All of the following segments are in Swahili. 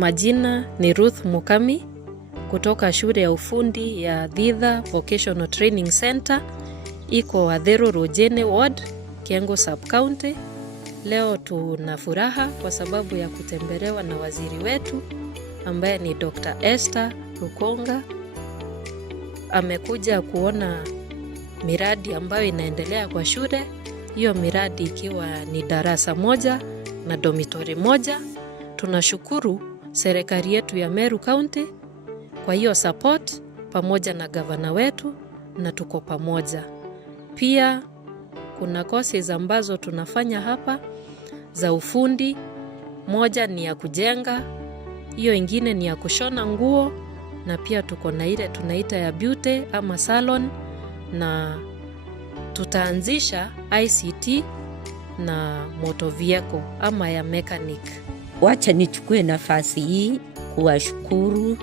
Majina ni Ruth Mukami kutoka shule ya ufundi ya Thitha Vocational Training Center, iko Adhero Rojene Ward, Kiengo Sub-County. Leo tuna furaha kwa sababu ya kutembelewa na waziri wetu ambaye ni Dr. Esther Lukonga. Amekuja kuona miradi ambayo inaendelea kwa shule. Hiyo miradi ikiwa ni darasa moja na dormitory moja. Tunashukuru serikali yetu ya Meru County kwa hiyo support pamoja na gavana wetu, na tuko pamoja. Pia kuna courses ambazo tunafanya hapa za ufundi. Moja ni ya kujenga, hiyo ingine ni ya kushona nguo, na pia tuko na ile tunaita ya beauty ama salon, na tutaanzisha ICT na motor vehicle ama ya mechanic. Wacha nichukue nafasi hii kuwashukuru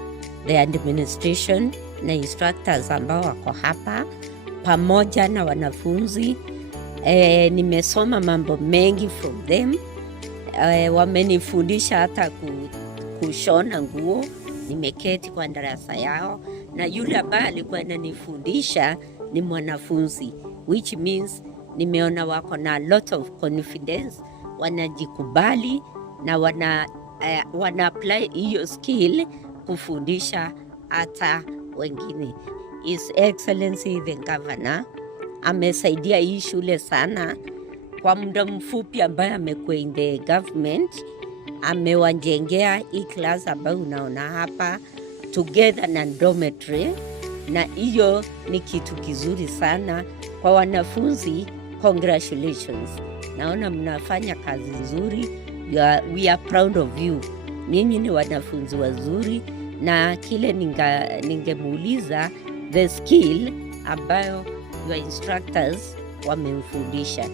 the administration na instructors ambao wako hapa pamoja na wanafunzi. Nimesoma mambo mengi from them. Wamenifundisha hata kushona nguo. Nimeketi kwa darasa yao, na yule ambaye alikuwa ananifundisha ni mwanafunzi, which means nimeona wako na a lot of confidence, wanajikubali na wana apply hiyo skill kufundisha hata wengine. His Excellency the Governor amesaidia hii shule sana kwa muda mfupi ambaye amekuwa in the government. Amewajengea hii class ambayo unaona hapa together na dormitory, na hiyo ni kitu kizuri sana kwa wanafunzi. Congratulations, naona mnafanya kazi nzuri. We are proud of you. Ninyi ni wanafunzi wazuri, na kile ningemuuliza the skill ambayo your instructors wamemfundisha,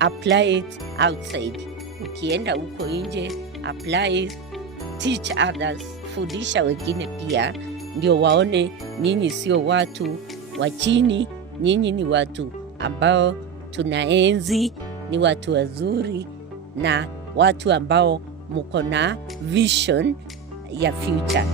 apply it outside. Ukienda huko nje, apply it, teach others, fundisha wengine pia, ndio waone nyinyi sio watu wa chini, nyinyi ni watu ambao tunaenzi, ni watu wazuri na watu ambao mko na vision ya future.